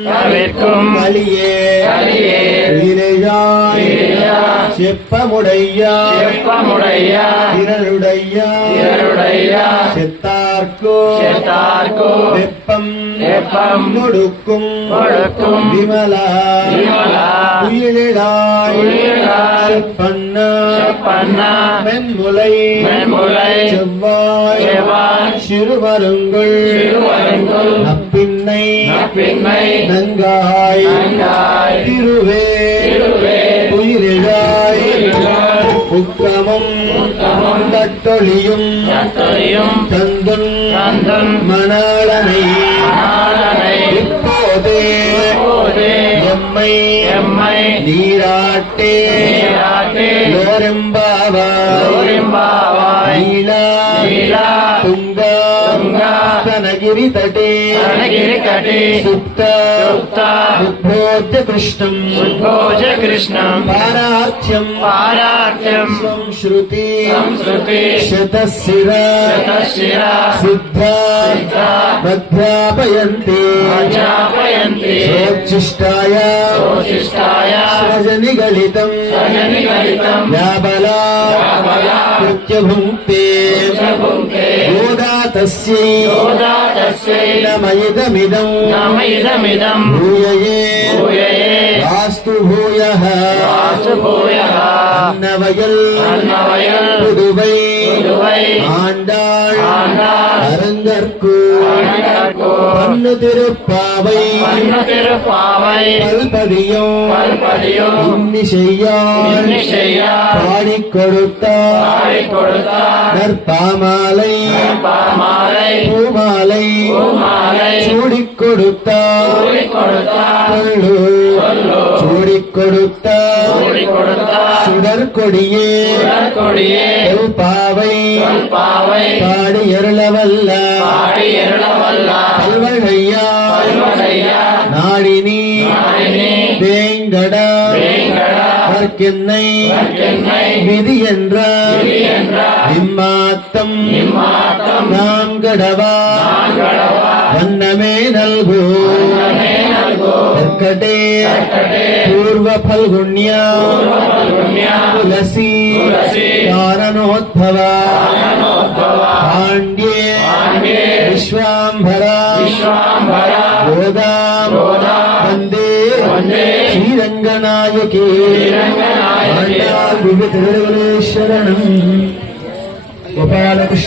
கலியே செப்பமுடையா இரருடையா செத்தார்க்கோ வெப்பம் கொடுக்கும் விமலா உயிரிடாய் செப்பண்ணா மென்முலை செவ்வாய் சிறுவருங்கள் நப்பின்னை நங்காய் திருவே உயிரிழாய் உக்கமும் தட்டொழியும் தந்துன் மணாளனை இப்போதே எம்மை நீராட்டே லோரெம்பாவாய் நீலா துங்கா स्तनगिरि तटे सुप्त उद्भोज कृष्णम् पारार्थ्यम् संश्रुति शतशिरा सिद्धा मध्यापयन्ते सोच्छिष्टाय सृजनिगलितम् याबला कृत्यभुङ्क्ते योदातस्यै नमयिदमिदम् भूयये वास्तु भूयः अन्नवयल पुदुवै ஆண்டாள் அரங்கற்கு பன்னு திருப்பாவை பல்பதியும் இன்னிசையால் பாடிக் கொடுத்தார் நற்பாமாலை பூமாலை சூடிக் கொடுத்தார் சூடிக் கொடுத்தார் சுடற்கொடியே பாவை பாடி எருளவல்ல பல்வகையா நாடினி வேங்கடா வர்க்கென்னை விதி என்ற நிம்மாத்தம் நாம் கடவா வண்ணமே நல்கோ கர்க்கடே பூர்வ பல்குண்யா துளசி காரணோத்பவா பாண்ட்யே விஸ்வாம்பரா கோதாம் வந்தே ஸ்ரீரங்கநாயகி சரணம் கோபாலகிருஷ்ண